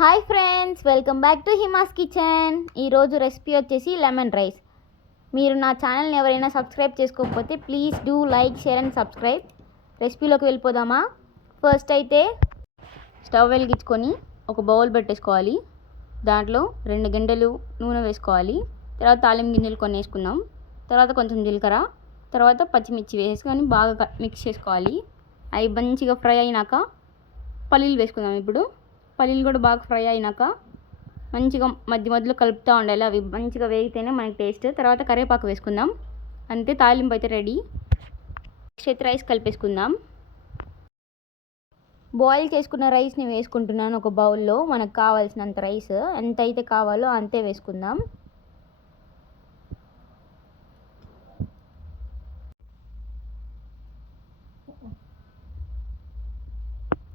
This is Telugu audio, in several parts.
Hi friends, welcome back to Hima's kitchen. ఈరోజు రెసిపీ వచ్చేసి లెమన్ రైస్. మీరు నా ఛానల్ని ఎవరైనా సబ్స్క్రైబ్ చేసుకోకపోతే please do like, share and subscribe. రెసిపీలోకి వెళ్ళిపోదామా? ఫస్ట్ అయితే స్టవ్ వెలిగించుకొని ఒక బౌల్ పెట్టేసుకోవాలి. దాంట్లో 2 గంటలు నూనె వేసుకోవాలి. తర్వాత తాలింపు గింజలు కొన్ని వేసుకుందాం. తర్వాత కొంచెం జీలకర్ర, తర్వాత పచ్చిమిర్చి వేసుకొని బాగా మిక్స్ చేసుకోవాలి. అవి మంచిగా ఫ్రై అయినాక పల్లీలు వేసుకుందాం. ఇప్పుడు పల్లీలు కూడా బాగా ఫ్రై అయినాక మంచిగా మధ్యలో కలుపుతూ ఉండాలి. అవి మంచిగా వేగితేనే మనకి టేస్ట్. తర్వాత కరివేపాకు వేసుకుందాం. అంతే, తాలింపు అయితే రెడీ. నెక్స్ట్ రైస్ కలిపేసుకుందాం. బాయిల్ చేసుకున్న రైస్ని వేసుకుంటున్నాను ఒక బౌల్లో. మనకు కావాల్సినంత రైస్ ఎంత అయితే కావాలో అంతే వేసుకుందాం.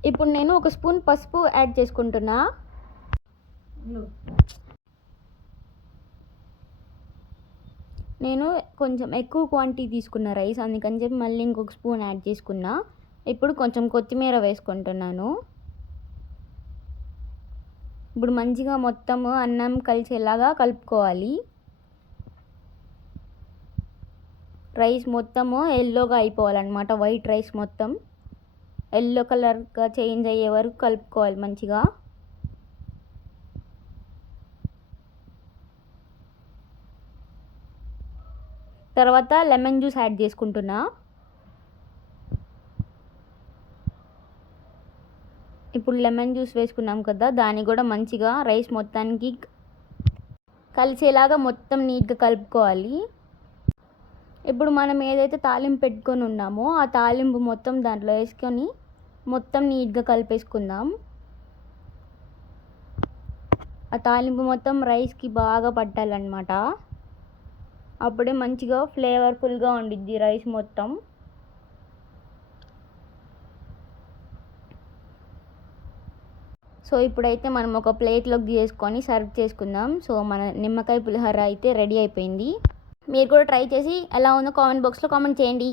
ఇప్పుడు నేను ఒక స్పూన్ పసుపు యాడ్ చేసుకుంటున్నా. నేను కొంచెం ఎక్కువ క్వాంటిటీ తీసుకున్న రైస్, అందుకని చెప్పి మళ్ళీ ఇంకొక స్పూన్ యాడ్ చేసుకున్నా. ఇప్పుడు కొంచెం కొత్తిమీర వేసుకుంటున్నాను. ఇప్పుడు మంచిగా మొత్తం అన్నం కలిసేలాగా కలుపుకోవాలి. రైస్ మొత్తము ఎల్లోగా అయిపోవాలన్నమాట. వైట్ రైస్ మొత్తం ఎల్లో కలర్గా చేంజ్ అయ్యే వరకు కలుపుకోవాలి మంచిగా. తర్వాత లెమన్ జ్యూస్ యాడ్ చేసుకుంటున్నా. ఇప్పుడు లెమన్ జ్యూస్ వేసుకున్నాం కదా, దాన్ని కూడా మంచిగా రైస్ మొత్తానికి కలిసేలాగా మొత్తం నీట్గా కలుపుకోవాలి. ఇప్పుడు మనం ఏదైతే తాలింపు పెట్టుకొని ఉన్నామో ఆ తాలింపు మొత్తం దాంట్లో వేసుకొని మొత్తం నీట్గా కలిపేసుకుందాం. ఆ తాలింపు మొత్తం రైస్కి బాగా పట్టాలన్నమాట. అప్పుడే మంచిగా ఫ్లేవర్ఫుల్గా ఉండిద్ది రైస్ మొత్తం. సో ఇప్పుడైతే మనం ఒక ప్లేట్లోకి తీసుకొని సర్వ్ చేసుకుందాం. సో మన నిమ్మకాయ పులిహోర అయితే రెడీ అయిపోయింది. మీరు కూడా ట్రై చేసి ఎలా ఉందో కామెంట్ బాక్స్లో కామెంట్ చేయండి.